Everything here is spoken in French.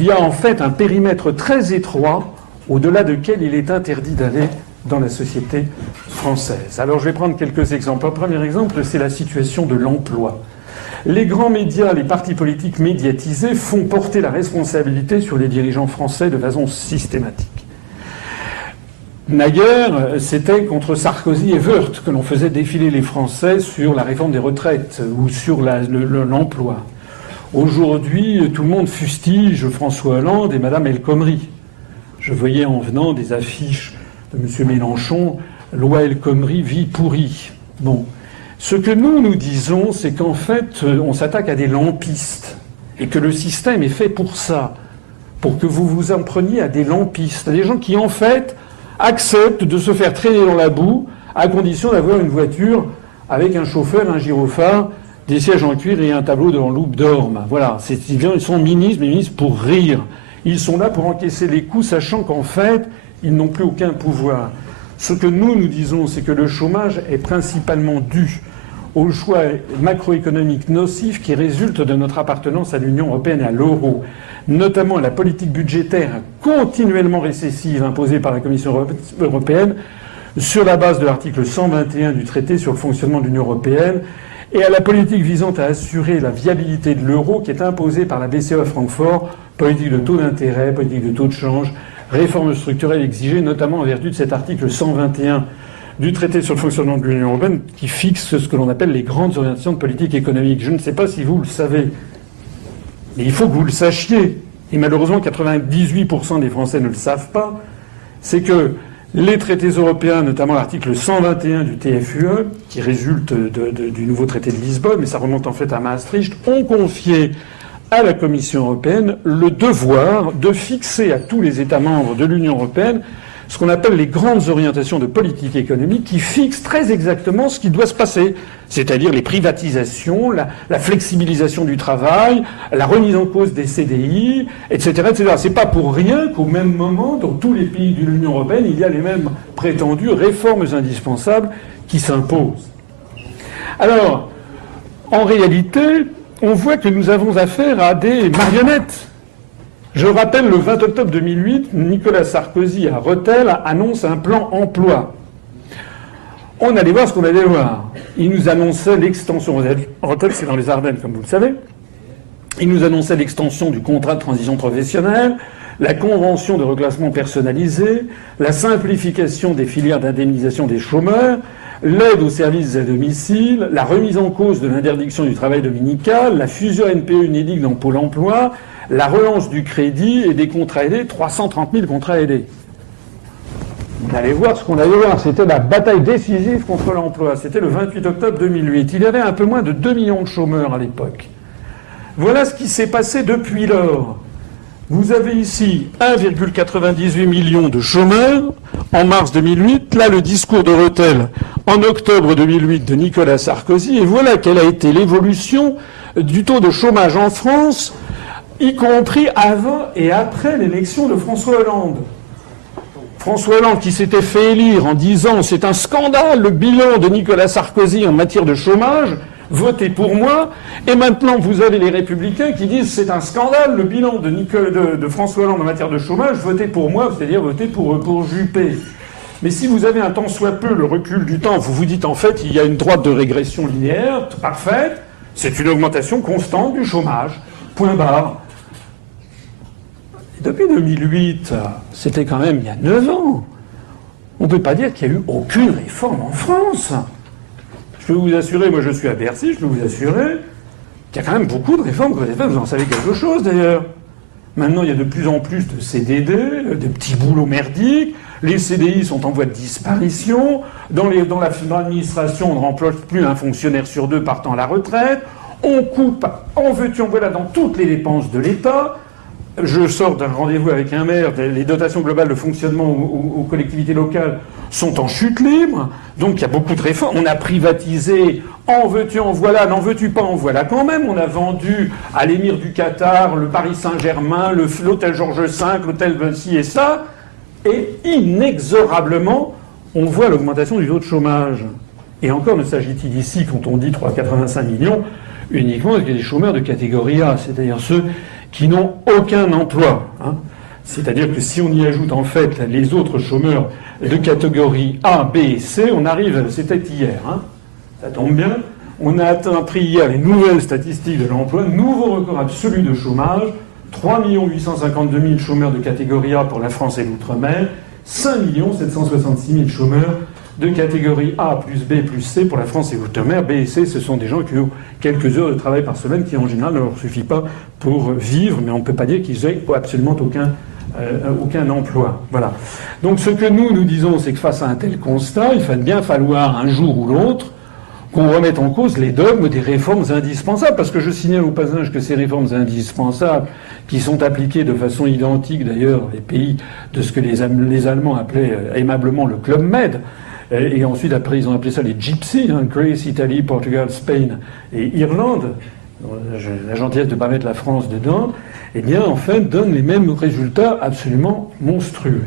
Il y a en fait un périmètre très étroit au-delà duquel il est interdit d'aller dans la société française. Alors je vais prendre quelques exemples. Un premier exemple, c'est la situation de l'emploi. Les grands médias, les partis politiques médiatisés font porter la responsabilité sur les dirigeants français de façon systématique. Naguère, c'était contre Sarkozy et Woerth que l'on faisait défiler les Français sur la réforme des retraites ou sur l'emploi. Aujourd'hui, tout le monde fustige François Hollande et Madame El Khomri. Je voyais en venant des affiches de M. Mélenchon, loi El Khomri, vie pourrie. Bon. Ce que nous disons, c'est qu'en fait, on s'attaque à des lampistes. Et que le système est fait pour ça. Pour que vous vous en preniez à des lampistes. À des gens qui, en fait, acceptent de se faire traîner dans la boue à condition d'avoir une voiture avec un chauffeur, un gyrophare, des sièges en cuir et un tableau devant loupe d'orme. Voilà. Ils sont ministres, mais ministres pour rire. Ils sont là pour encaisser les coups, sachant qu'en fait, ils n'ont plus aucun pouvoir. Ce que nous disons, c'est que le chômage est principalement dû aux choix macroéconomiques nocifs qui résultent de notre appartenance à l'Union européenne et à l'euro, notamment la politique budgétaire continuellement récessive imposée par la Commission européenne sur la base de l'article 121 du traité sur le fonctionnement de l'Union européenne, et à la politique visant à assurer la viabilité de l'euro qui est imposée par la BCE à Francfort, politique de taux d'intérêt, politique de taux de change, réforme structurelle exigée notamment en vertu de cet article 121 du traité sur le fonctionnement de l'Union européenne qui fixe ce que l'on appelle les grandes orientations de politique économique. Je ne sais pas si vous le savez, mais il faut que vous le sachiez, et malheureusement 98% des Français ne le savent pas, c'est que les traités européens, notamment l'article 121 du TFUE, qui résulte du nouveau traité de Lisbonne, mais ça remonte en fait à Maastricht, ont confié à la Commission européenne le devoir de fixer à tous les États membres de l'Union européenne ce qu'on appelle les grandes orientations de politique économique qui fixent très exactement ce qui doit se passer, c'est-à-dire les privatisations, la flexibilisation du travail, la remise en cause des CDI, etc., etc. C'est pas pour rien qu'au même moment, dans tous les pays de l'Union européenne, il y a les mêmes prétendues réformes indispensables qui s'imposent. Alors, en réalité, on voit que nous avons affaire à des marionnettes. Je rappelle, le 20 octobre 2008, Nicolas Sarkozy à Rethel annonce un plan emploi. On allait voir ce qu'on allait voir. Il nous annonçait l'extension. Rethel, c'est dans les Ardennes, comme vous le savez. Il nous annonçait l'extension du contrat de transition professionnelle, la convention de reclassement personnalisé, la simplification des filières d'indemnisation des chômeurs, l'aide aux services à domicile, la remise en cause de l'interdiction du travail dominical, la fusion NPE-UNEDIC dans Pôle emploi, la relance du crédit et des contrats aidés, 330 000 contrats aidés. On allait voir ce qu'on allait voir. C'était la bataille décisive contre l'emploi. C'était le 28 octobre 2008. Il y avait un peu moins de 2 millions de chômeurs à l'époque. Voilà ce qui s'est passé depuis lors. Vous avez ici 1,98 million de chômeurs en mars 2008. Là, le discours de Rethel en octobre 2008 de Nicolas Sarkozy. Et voilà quelle a été l'évolution du taux de chômage en France, y compris avant et après l'élection de François Hollande. François Hollande qui s'était fait élire en disant « c'est un scandale le bilan de Nicolas Sarkozy en matière de chômage, votez pour moi ». Et maintenant vous avez les Républicains qui disent « c'est un scandale le bilan de François Hollande en matière de chômage, votez pour moi », c'est-à-dire votez pour Juppé. Mais si vous avez un tant soit peu le recul du temps, vous vous dites en fait il y a une droite de régression linéaire parfaite, c'est une augmentation constante du chômage, point barre. Depuis 2008, c'était quand même il y a 9 ans. On ne peut pas dire qu'il n'y a eu aucune réforme en France. Je peux vous assurer, moi je suis à Bercy, je peux vous assurer qu'il y a quand même beaucoup de réformes que vous avez faites. Vous en savez quelque chose d'ailleurs. Maintenant, il y a de plus en plus de CDD, de petits boulots merdiques. Les CDI sont en voie de disparition. Dans l'administration, on ne remplace plus un fonctionnaire sur 2 partant à la retraite. On coupe, en veux-tu, en voilà, dans toutes les dépenses de l'État. Je sors d'un rendez-vous avec un maire, les dotations globales de fonctionnement aux collectivités locales sont en chute libre, donc il y a beaucoup de réformes. On a privatisé, en veux-tu, en voilà, n'en veux-tu pas, en voilà quand même. On a vendu à l'émir du Qatar, le Paris Saint-Germain, l'hôtel Georges V, l'hôtel ci et ça, et inexorablement, on voit l'augmentation du taux de chômage. Et encore ne s'agit-il ici, quand on dit 3,85 millions, uniquement avec des chômeurs de catégorie A, c'est-à-dire ceux qui n'ont aucun emploi. Hein. C'est-à-dire que si on y ajoute en fait les autres chômeurs de catégorie A, B et C, on arrive, c'était hier, hein, ça tombe bien, on a appris hier les nouvelles statistiques de l'emploi, nouveau record absolu de chômage, 3 852 000 chômeurs de catégorie A pour la France et l'outre-mer, 5 766 000 chômeurs de catégorie A plus B plus C pour la France et l'outre-mer. B et C, ce sont des gens qui ont quelques heures de travail par semaine qui en général ne leur suffit pas pour vivre, mais on ne peut pas dire qu'ils aient absolument aucun emploi. Voilà. Donc ce que nous disons, c'est que face à un tel constat, il va bien falloir un jour ou l'autre qu'on remette en cause les dogmes des réformes indispensables. Parce que je signale au passage que ces réformes indispensables, qui sont appliquées de façon identique d'ailleurs dans les pays de ce que les Allemands appelaient aimablement le Club Med, et ensuite après ils ont appelé ça les Gypsies, hein, Greece, Italie, Portugal, Spain et Irlande, la gentillesse de ne pas mettre la France dedans, eh bien en fait donnent les mêmes résultats absolument monstrueux.